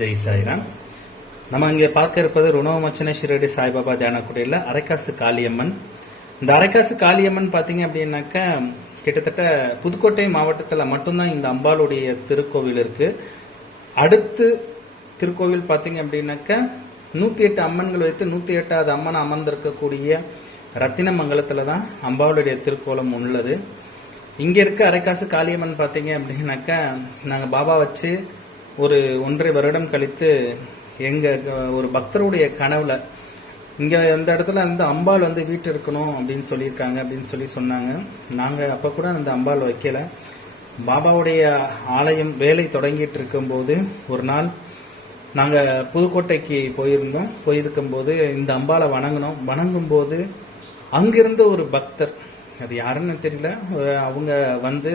ஜெய் சாய்ராம். நம்ம இங்கே பார்க்க இருப்பது ருணவமச்சன ஷிரடி சாய்பாபா தியானக்குடியில் அரைக்காசு காளியம்மன். இந்த அரைக்காசு காளியம்மன் பார்த்தீங்க அப்படின்னாக்கா கிட்டத்தட்ட புதுக்கோட்டை மாவட்டத்தில் மட்டும்தான் இந்த அம்பாளுடைய திருக்கோவில் இருக்கு. அடுத்து திருக்கோவில் பார்த்தீங்க அப்படின்னாக்கா நூற்றி எட்டு அம்மன்கள் வைத்து நூற்றி எட்டாவது அம்மன் அமர்ந்திருக்கக்கூடிய ரத்தினமங்கலத்தில் தான் அம்பாளுடைய திருக்கோலம் உள்ளது. இங்கே இருக்க அரைக்காசு காளியம்மன் பார்த்தீங்க அப்படின்னாக்கா நாங்கள் பாபா வச்சு ஒரு ஒன்றரை வருடம் கழித்து எங்கள் ஒரு பக்தருடைய கனவுல இங்கே அந்த இடத்துல அந்த அம்பாள் வந்து வீட்டு இருக்கணும் அப்படின்னு சொல்லியிருக்காங்க அப்படின்னு சொல்லி சொன்னாங்க. நாங்கள் அப்போ கூட அந்த அம்பாள் வைக்கல. பாபாவுடைய ஆலயம் வேலை தொடங்கிட்டு இருக்கும்போது ஒரு நாள் நாங்கள் புதுக்கோட்டைக்கு போயிருந்தோம். போயிருக்கும் போது இந்த அம்பாளை வணங்கினோம். வணங்கும்போது அங்கிருந்த ஒரு பக்தர் அது யாருன்னு தெரியல அவங்க வந்து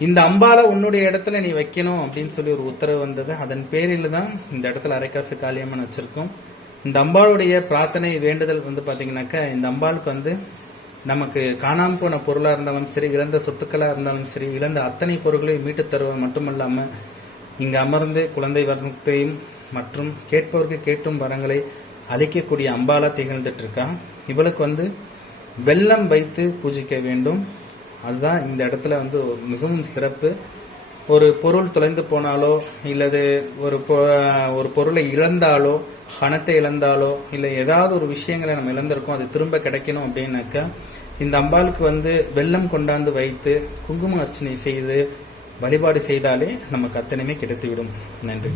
இந்த அம்பாலை உன்னுடைய இடத்துல நீ வைக்கணும் அப்படின்னு சொல்லி ஒரு உத்தரவு வந்தது. அதன் பேரில் தான் இந்த இடத்துல அரைக்காசு காளியம்மன் வச்சிருக்கோம். இந்த அம்பாளுடைய பிரார்த்தனை வேண்டுதல் வந்து பார்த்தீங்கன்னாக்கா இந்த அம்பாளுக்கு வந்து நமக்கு காணாமல் போன பொருளாக இருந்தாலும் சரி இழந்த சொத்துக்களாக இருந்தாலும் சரி இழந்த அத்தனை பொருட்களையும் மீட்டு தருவது மட்டுமல்லாமல் இங்கு அமர்ந்து குழந்தை வரத்தையும் மற்றும் கேட்பவருக்கு கேட்டும் வரங்களை அளிக்கக்கூடிய அம்பாலா திகழ்ந்துட்டு இருக்கா. இவளுக்கு வந்து வெள்ளம் வைத்து பூஜிக்க வேண்டும். அதுதான் இந்த இடத்துல வந்து மிகவும் சிறப்பு. ஒரு பொருள் தொலைந்து போனாலோ இல்லது ஒரு பொ- ஒரு பொருளை இழந்தாலோ பணத்தை இழந்தாலோ இல்லை ஏதாவது ஒரு விஷயங்களை நம்ம இழந்திருக்கோம் அது திரும்ப கிடைக்கணும் அப்படின்னாக்கா இந்த அம்பாளுக்கு வந்து வெள்ளம் கொண்டாந்து வைத்து குங்கும அர்ச்சனை செய்து வழிபாடு செய்தாலே நமக்கு அத்தனையுமே கிடைத்துவிடும். நன்றி.